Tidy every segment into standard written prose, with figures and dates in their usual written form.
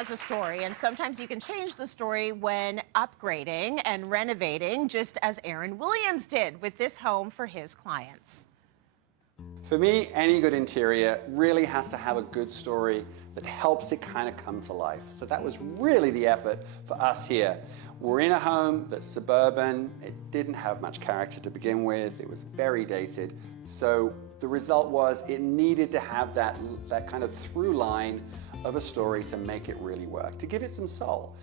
has a story, and sometimes you can change the story when upgrading and renovating, just as Arren Williams did with this home for his clients. For me, any good interior really has to have a good story that helps it kind of come to life. So that was really the effort for us here. We're in a home that's suburban. It didn't have much character to begin with. It was very dated. So the result was it needed to have that kind of through line of a story to make it really work, to give it some soul.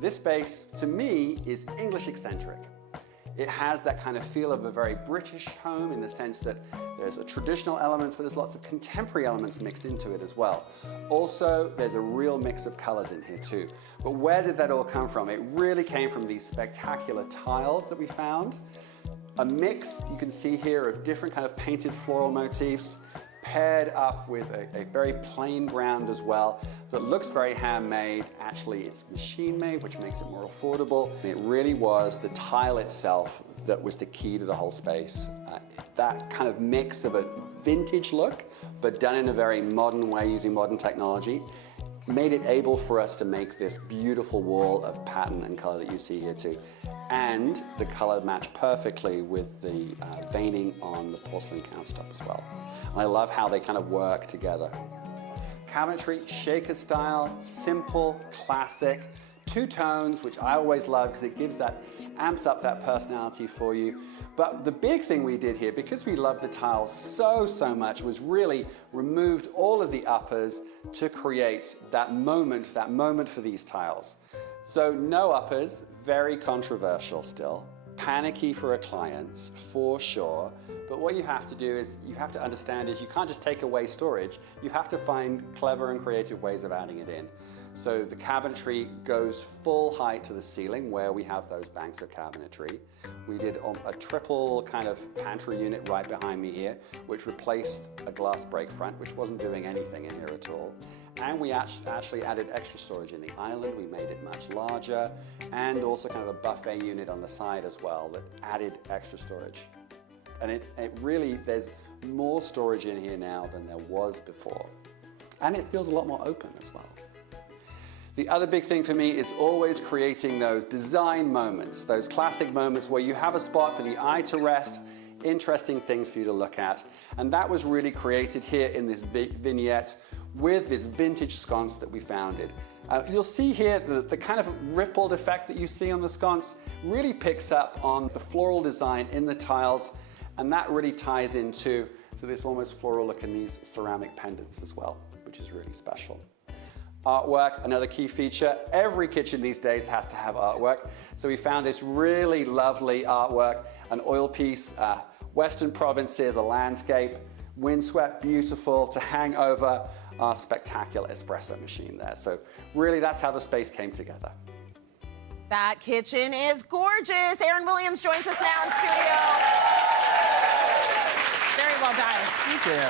This space, to me, is English eccentric. It has that kind of feel of a very British home in the sense that there's a traditional elements, but there's lots of contemporary elements mixed into it as well. Also, there's a real mix of colors in here too. But where did that all come from? It really came from these spectacular tiles that we found. A mix, you can see here, of different kind of painted floral motifs, paired up with a very plain ground as well that looks very handmade. Actually, it's machine made, which makes it more affordable. And it really was the tile itself that was the key to the whole space. That kind of mix of a vintage look, but done in a very modern way using modern technology, made it able for us to make this beautiful wall of pattern and color that you see here too. And the color matched perfectly with the veining on the porcelain countertop as well. And I love how they kind of work together. Cabinetry, shaker style, simple, classic, two tones, which I always love because it gives that, amps up that personality for you. But the big thing we did here, because we loved the tiles so much, was really removed all of the uppers to create that moment for these tiles. So no uppers, very controversial still, panicky for a client, for sure. But what you have to do is, you have to understand is you can't just take away storage, you have to find clever and creative ways of adding it in. So the cabinetry goes full height to the ceiling where we have those banks of cabinetry. We did a triple kind of pantry unit right behind me here, which replaced a glass break front, which wasn't doing anything in here at all. And we actually added extra storage in the island. We made it much larger, and also kind of a buffet unit on the side as well that added extra storage. And it really, there's more storage in here now than there was before. And it feels a lot more open as well. The other big thing for me is always creating those design moments, those classic moments where you have a spot for the eye to rest, interesting things for you to look at. And that was really created here in this vignette with this vintage sconce that we founded. You'll see here the kind of rippled effect that you see on the sconce really picks up on the floral design in the tiles, and that really ties into this almost floral look in these ceramic pendants as well, which is really special. Artwork, another key feature. Every kitchen these days has to have artwork. So we found this really lovely artwork, an oil piece, Western Provinces, a landscape, windswept, beautiful, to hang over our spectacular espresso machine there. So really that's how the space came together. That kitchen is gorgeous. Arren Williams joins us now in studio. Very well done. Thank you.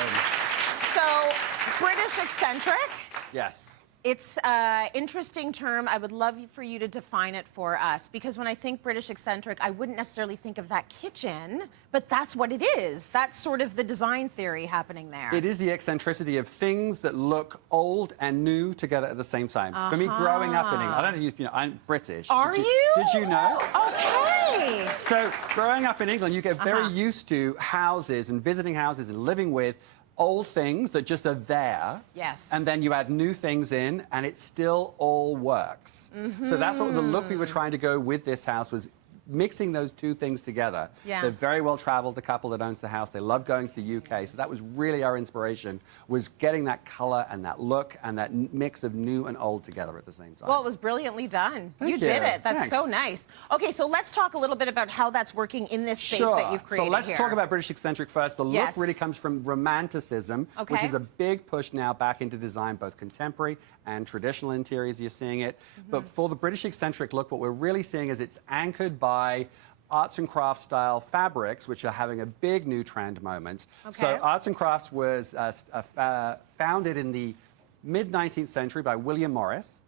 So, British eccentric. Yes. It's an interesting term. I would love for you to define it for us, because when I think British eccentric, I wouldn't necessarily think of that kitchen, but that's what it is. That's sort of the design theory happening there. It is the eccentricity of things that look old and new together at the same time. For me, growing up in England, I don't know if you know, I'm British. Are you? Did you know? Okay. So, growing up in England, you get very used to houses and visiting houses and living with old things that just are there. Yes. And then you add new things in, and it still all works. So that's what the look we were trying to go with this house was mixing those two things together. Yeah. They're very well traveled, the couple that owns the house. They love going to the UK. So that was really our inspiration, was getting that color and that look and that mix of new and old together at the same time. Well, it was brilliantly done. Thank you. Did it. That's Thanks. so nice. Okay, so let's talk a little bit about how that's working in this space that you've created. So let's here. talk about British eccentric first. The look really comes from romanticism, which is a big push now back into design, both contemporary and traditional interiors. You're seeing it. But for the British eccentric look, what we're really seeing is it's anchored by arts and crafts style fabrics, which are having a big new trend moment. So arts and crafts was founded in the mid-19th century by William Morris.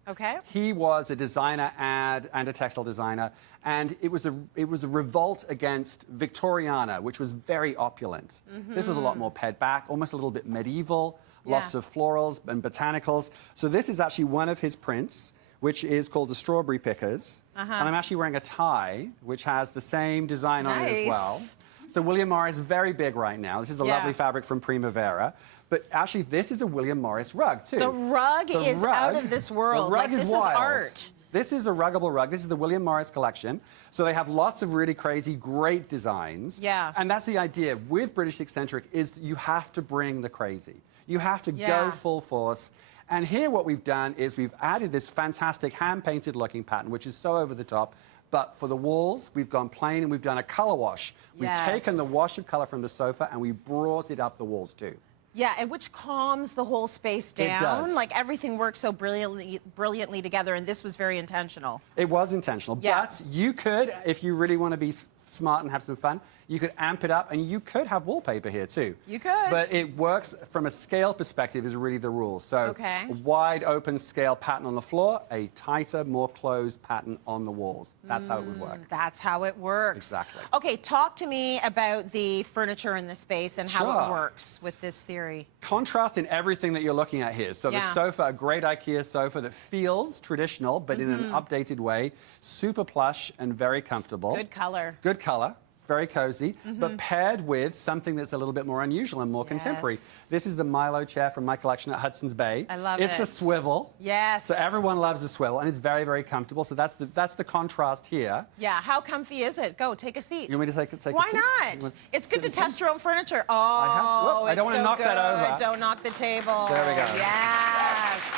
He was a designer and a textile designer, and it was a revolt against Victoriana, which was very opulent. This was a lot more pared back, almost a little bit medieval, lots of florals and botanicals. So this is actually one of his prints, which is called the Strawberry Pickers. And I'm actually wearing a tie, which has the same design on it as well. So William Morris, very big right now. This is a lovely fabric from Primavera. But actually, this is a William Morris rug, too. The rug is out of this world. The rug is this wild. is art. This is a ruggable rug. This is the William Morris collection. So they have lots of really crazy, great designs. Yeah. And that's the idea with British Eccentric is you have to bring the crazy. You have to go full force. And here what we've done is we've added this fantastic hand-painted looking pattern, which is so over the top. But for the walls, we've gone plain and we've done a color wash. We've taken the wash of color from the sofa and we brought it up the walls too. Yeah, and which calms the whole space down. It does. Like everything works so brilliantly together, and this was very intentional. It was intentional, but you could, if you really want to be smart and have some fun, you could amp it up, and you could have wallpaper here too. You could. But it works from a scale perspective is really the rule. So a wide open scale pattern on the floor, a tighter, more closed pattern on the walls. That's how it would work. That's how it works. Exactly. Okay, talk to me about the furniture in the space and how it works with this theory. Contrast in everything that you're looking at here. So the sofa, a great IKEA sofa that feels traditional, but in an updated way, super plush and very comfortable. Good color. Good color. Very cozy, but paired with something that's a little bit more unusual and more contemporary. This is the Milo chair from my collection at Hudson's Bay. I love it. It's a swivel. Yes. So everyone loves a swivel, and it's very, very comfortable. So that's the contrast here. Yeah. How comfy is it? Go, take a seat. You want me to take a seat? Why not? It's good to test your own furniture. Oh, I don't want to knock that over. Don't knock the table. There we go. Yes.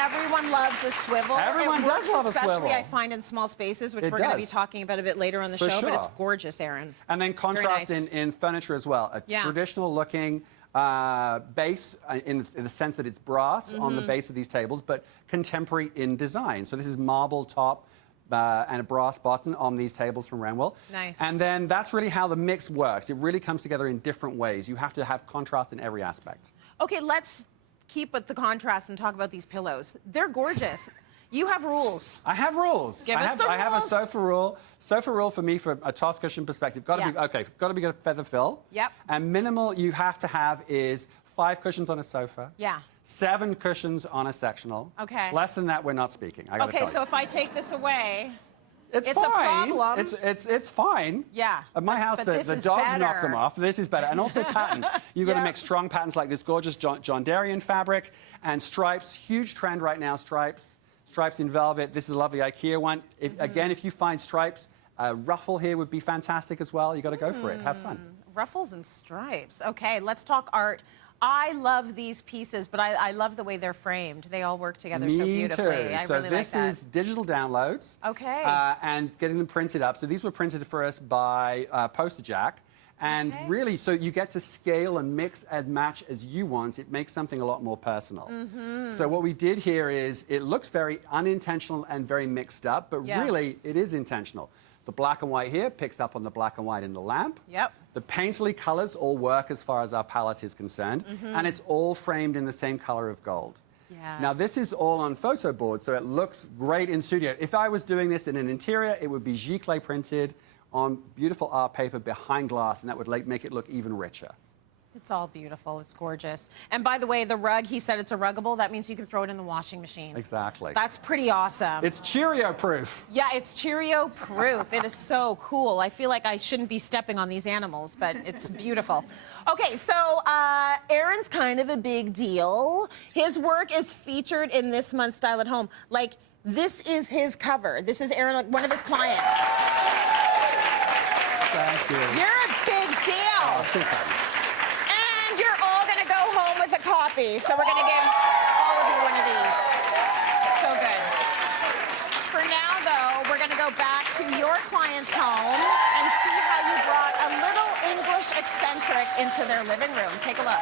Everyone loves a swivel. Everyone does love a swivel. Especially, I find, in small spaces, which we're going to be talking about a bit later on the show. But it's gorgeous, Arren. And then contrast in furniture as well. A traditional looking base in the sense that it's brass on the base of these tables, but contemporary in design. So this is marble top and a brass button on these tables from Arren. Nice. And then that's really how the mix works. It really comes together in different ways. You have to have contrast in every aspect. Okay, let's keep with the contrast and talk about these pillows. They're gorgeous. You have rules. I have rules. Give us the rules. I have a sofa rule. Sofa rule for me, from a toss cushion perspective, got to be a feather fill. Yep. And minimal you have to have is 5 cushions on a sofa. Yeah. 7 cushions on a sectional. Okay. Less than that, we're not speaking. I gotta tell you. So if I take this away, it's fine. A problem. It's fine. Yeah. At my house, the dogs knock them off. This is better. And also pattern. You've got to mix strong patterns like this gorgeous John Darien fabric and stripes. Huge trend right now, stripes. Stripes in velvet. This is a lovely IKEA one. Again, if you find stripes, a ruffle here would be fantastic as well. You've got to go for it. Have fun. Ruffles and stripes. Okay, let's talk art. I love these pieces, but I love the way they're framed. They all work together so beautifully. Me too. I so really this like that. is digital downloads. Okay. And getting them printed up. So these were printed for us by Poster Jack. And really, so you get to scale and mix and match as you want. It makes something a lot more personal. So what we did here is, it looks very unintentional and very mixed up, but really, it is intentional. The black and white here picks up on the black and white in the lamp. Yep. The painterly colors all work as far as our palette is concerned, and it's all framed in the same color of gold. Yes. Now, this is all on photo board, so it looks great in studio. If I was doing this in an interior, it would be giclée printed on beautiful art paper behind glass, and that would make it look even richer. It's all beautiful. It's gorgeous. And by the way, the rug, he said it's a ruggable. That means you can throw it in the washing machine. Exactly. That's pretty awesome. It's Cheerio-proof. Yeah, it's Cheerio-proof. It is so cool. I feel like I shouldn't be stepping on these animals, but it's beautiful. Okay, so Arren's kind of a big deal. His work is featured in this month's Style at Home. Like, this is his cover. This is Arren, like one of his clients. Thank you. You're a big deal. Oh, super. You're all going to go home with a copy, so we're going to give all of you one of these. So good. For now, though, we're going to go back to your client's home and see how you brought a little English eccentric into their living room. Take a look.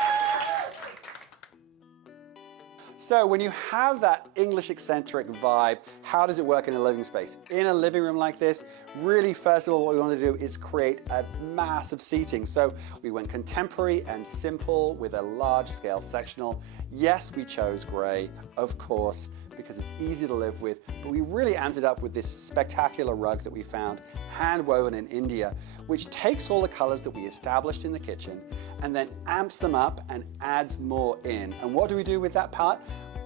So when you have that English eccentric vibe, how does it work in a living space? In a living room like this, really, first of all, what we want to do is create a massive seating. So we went contemporary and simple with a large scale sectional. Yes, we chose gray, of course, because it's easy to live with, but we really amped it up with this spectacular rug that we found, hand woven in India, which takes all the colors that we established in the kitchen and then amps them up and adds more in. And what do we do with that part?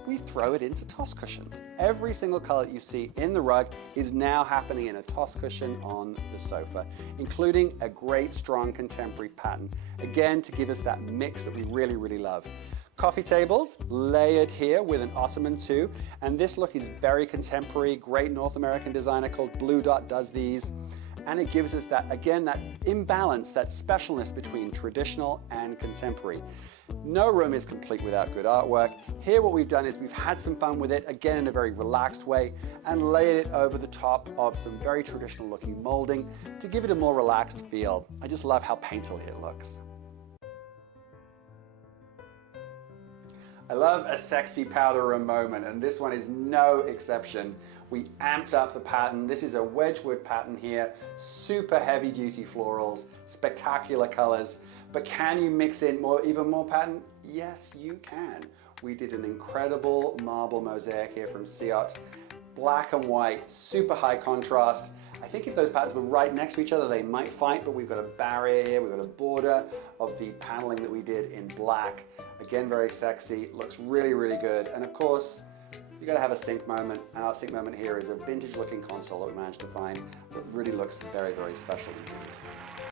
We throw it into toss cushions. Every single color that you see in the rug is now happening in a toss cushion on the sofa, including a great strong contemporary pattern, again to give us that mix that we really, really love. Coffee tables layered here with an ottoman too, and this look is very contemporary. Great North American designer called Blue Dot does these, and it gives us that, again, that imbalance, that specialness between traditional and contemporary. No room is complete without good artwork. Here what we've done is we've had some fun with it, again in a very relaxed way, and layered it over the top of some very traditional looking molding to give it a more relaxed feel. I just love how painterly it looks. I love a sexy powder room moment, and this one is no exception. We amped up the pattern. This is a Wedgwood pattern here, super heavy duty florals, spectacular colors. But can you mix in even more pattern? Yes, you can. We did an incredible marble mosaic here from Ciot. Black and white, super high contrast. I think if those patterns were right next to each other, they might fight, but we've got a barrier here, we've got a border of the paneling that we did in black. Again, very sexy, looks really, really good. And of course, you gotta have a sink moment, and our sink moment here is a vintage looking console that we managed to find that really looks very, very special indeed.